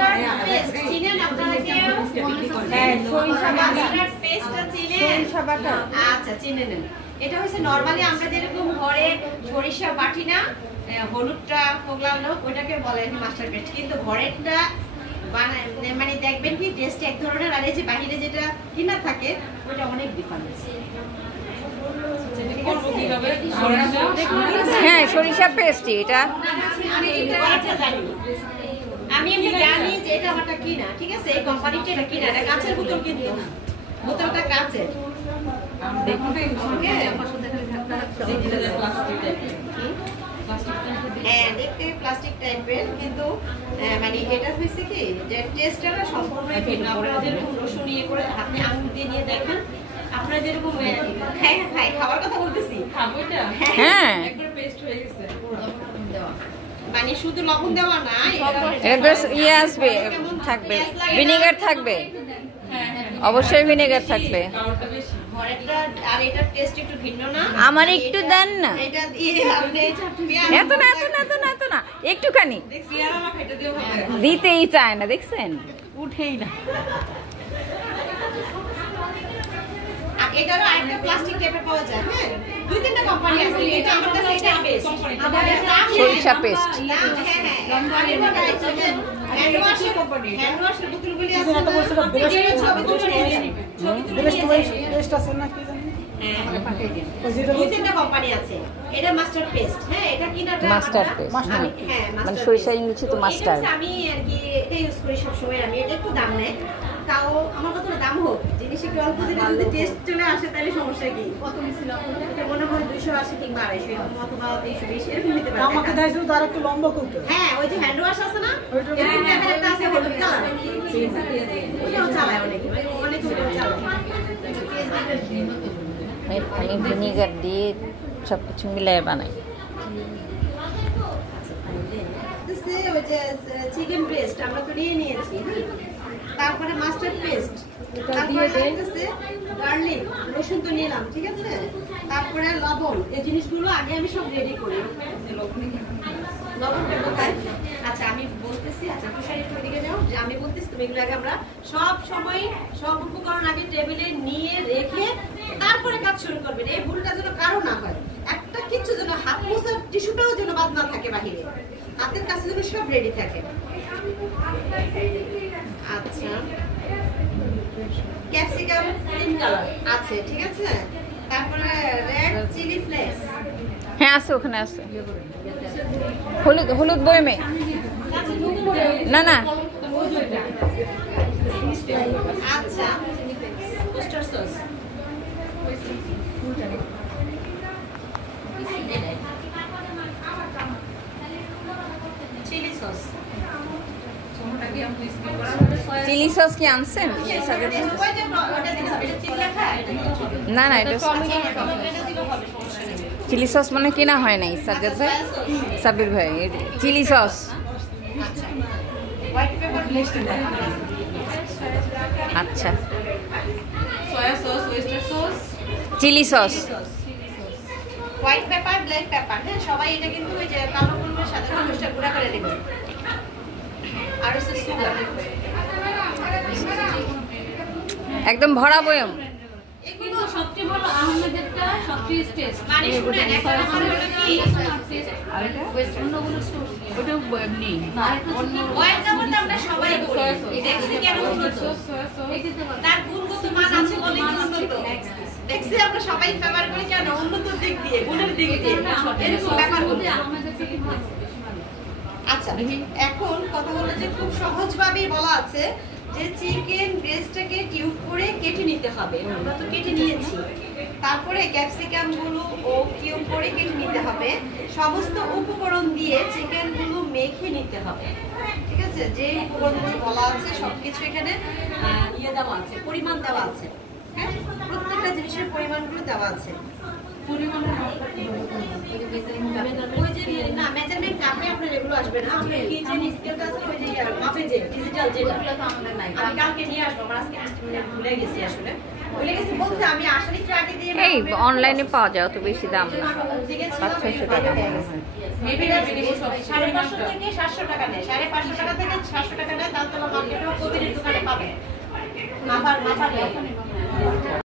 Mustard paste চিনেন আপনারা কেউ? মাস্টার্ড পেস্টটা চিনেন? আচ্ছা চিনে নেন। এটা হচ্ছে নরমালি আমরা যেরকম ঘরে সরিষা বাটি না, হলুদটা পোগলানো ওইটাকে বলে মাস্টার্ড পেস্ট, কিন্তু ঘরেরটা মানে দেখবেন কি টেস্ট এক ধরনের, আর এই যে বাইরে যেটা কিনা থাকে ওইটা অনেক ডিফারেন্স। হ্যাঁ সরিষা পেস্ট এটা। আমি এমনি জানি যে এটা আমারটা কিনা, ঠিক আছে, এই কোম্পানিটা এটা কিনা, এটা কাঁচের বোতল, কিন্তু বোতলটা কাঁচের। হ্যাঁ দেখতে প্লাস্টিক টাইপের, কিন্তু মানে এটা হয়েছে কি যে টেস্টটা সম্পূর্ণ ভিন্ন। আপনারা যেরকম রসুন ইয়ে করে হাতে আঙুল দিয়ে নিয়ে দেখেন, আপনারা যেরকম খাওয়ার কথা বলতেছি, হ্যাঁ মানে শুধু লবণ দেওয়া না, ইয়ে আসবে, থাকবে ভিনেগার থাকবে, অবশ্যই ভিনেগার থাকবে। আর এটার টেস্ট একটু ভিন্ন না? আমার একটু দেন না। এটা দিয়ে আপনি এত না এত না এত না এত না, একটুখানি দিতেই চায় না, দেখছেন উঠেই না। আর এটারও আরেকটা প্লাস্টিক টাইপের পাওয়া যায়। হ্যাঁ দুই তিনটা কোম্পানি আছে, এটা আমার কাছে এটা বেস্ট। সরিষা পেস্ট হ্যান্ড ওয়াশের বোতলগুলি আছে না, ছবি তুলে নিয়ে পেস্ট আছে না কি জানি, দুই তিনটা কোম্পানি আছে। এটা মাস্টার্ড পেস্ট। হ্যাঁ এটা কিনাটা মাস্টার্ড পেস্ট, হ্যাঁ মানে সরিষা ইংলিশে তো মাস্টার্ড। আমি আর কি এটা ইউজ করি সব সময়। আমি এটা একটু দাম নেয়, তাও আমার কত দাম হোক, জিনিস একটু অল্প দিলে যদি টেস্ট চলে আসে তাহলে সমস্যা কি? কত মিছিল এটা মনে হয় 280 কিংবা 250 এরকম অথবা 320 এরকম নিতে পারে। আমাকে দাইছো তার একটু লম্বা করতে। হ্যাঁ ওই যে হ্যান্ড ওয়াশ আছে না, এরকম একটা আছে হলুদ কালার, ওটাও চালায় অনেকে, অনেক ওটাও চালায়। আমি ভিনেগার দিয়ে সবকিছু মিলাই বানাই। ওই যে চিকেন ব্রেস্ট আমরা তো নিয়ে নিয়েছি, তারপরে মাস্টার্ড পেস্ট, তারপরে গার্লিক রসুন তো নিলাম, ঠিক আছে, তারপরে লবণ। এই জিনিসগুলো আগে আমি সব রেডি করি। লবণটা কোথায়? আচ্ছা আমি বলতেছি, আচ্ছা তুষার একটু এদিকে যাও, যে আমি বলতেছি তুমি এগুলো আগে আমরা সব সময় সব উপকরণ আগে টেবিলে নিয়ে রেখে তারপরে কাজ শুরু করবেন। এই ভুলটা যেন কারো না হয়, একটা কিছু যেন হাত মোছার টিস্যুটাও যেন বাদ না থাকে বাহিরে, হাতের কাছে যেন সব রেডি থাকে। আচ্ছা ক্যাপসিকাম গ্রিন কালার আছে, ঠিক আছে, তারপরে রেড চিলি ফ্লেক্স। হ্যাঁ আছে, ওখানে আছে হলুদ, হলুদ বয়মে না না। আচ্ছা oyster sauce, chili sauce, chili sauce কি আনছেন? না না এটা চিলি সস মানে কেনা হয় নাই সাজ্জাদ ভাই, সাবির ভাই। চিলি সস আচ্ছা, chili sauce, white pepper, black pepper. হ্যাঁ সবাই এটা কিন্তু ওই যে কালো মরিচের সাথে মরিচটা গুঁড়া করে নেবেন। আর হচ্ছে সুগার, একদম ভরা বয়ম। এগুলো সবচেয়ে বড় আহমেদেরটা সবচেয়ে টেস্ট। মানে শুনেন একটা আমার হলো কি আরেকটা অন্যগুলো সোর্স ওটাও নেই, হোয়াইট পেপারটা আমরা সবাই করি, দেখছি কেন উন্নত, তার গুণগত মান আছে বলেই তো উন্নত। দেখছি আমরা সবাই ব্যবহার করি কেন? উন্নত দিক দিয়ে, গুণের দিক দিয়ে, এরকম ব্যাপার হচ্ছে। আচ্ছা এখন কথা হলো যে খুব সহজভাবেই বলা আছে যে চিকেন ব্রেস্টটাকে টিউব করে কেটে নিতে হবে। আমরা তো কেটে নিয়েছি, তারপরে ক্যাপসিকাম গুলো ও কিউব করে কেটে নিতে হবে। সমস্ত উপকরণ দিয়ে চিকেন গুলো মেখে নিতে হবে, ঠিক আছে। যে উপকরণগুলো বলা আছে সবকিছু এখানে ইয়ে দেওয়া আছে, পরিমাণ দেওয়া আছে। হ্যাঁ প্রত্যেকটা জিনিসের পরিমাণগুলো দেওয়া আছে। ওই যে না মেজারমেন্ট কাপে আপনার এগুলো আসবে না, আপনার কিচেন স্কেলটা আছে ওই যে মাপে যে ডিজিটাল যেটা, আমি কালকে নিয়ে আসবো। আমার আজকে ভুলে গেছি, আসলে ভুলে গেছি বলতে আমি আসলে একটু আগে দিয়ে এই অনলাইনে পাওয়া যায়, অত বেশি দাম না, 500-600 টাকা। 550 থেকে 700 টাকা নেয়, 550 টাকা থেকে 700 টাকা নেয়, তাহলে তো মাপার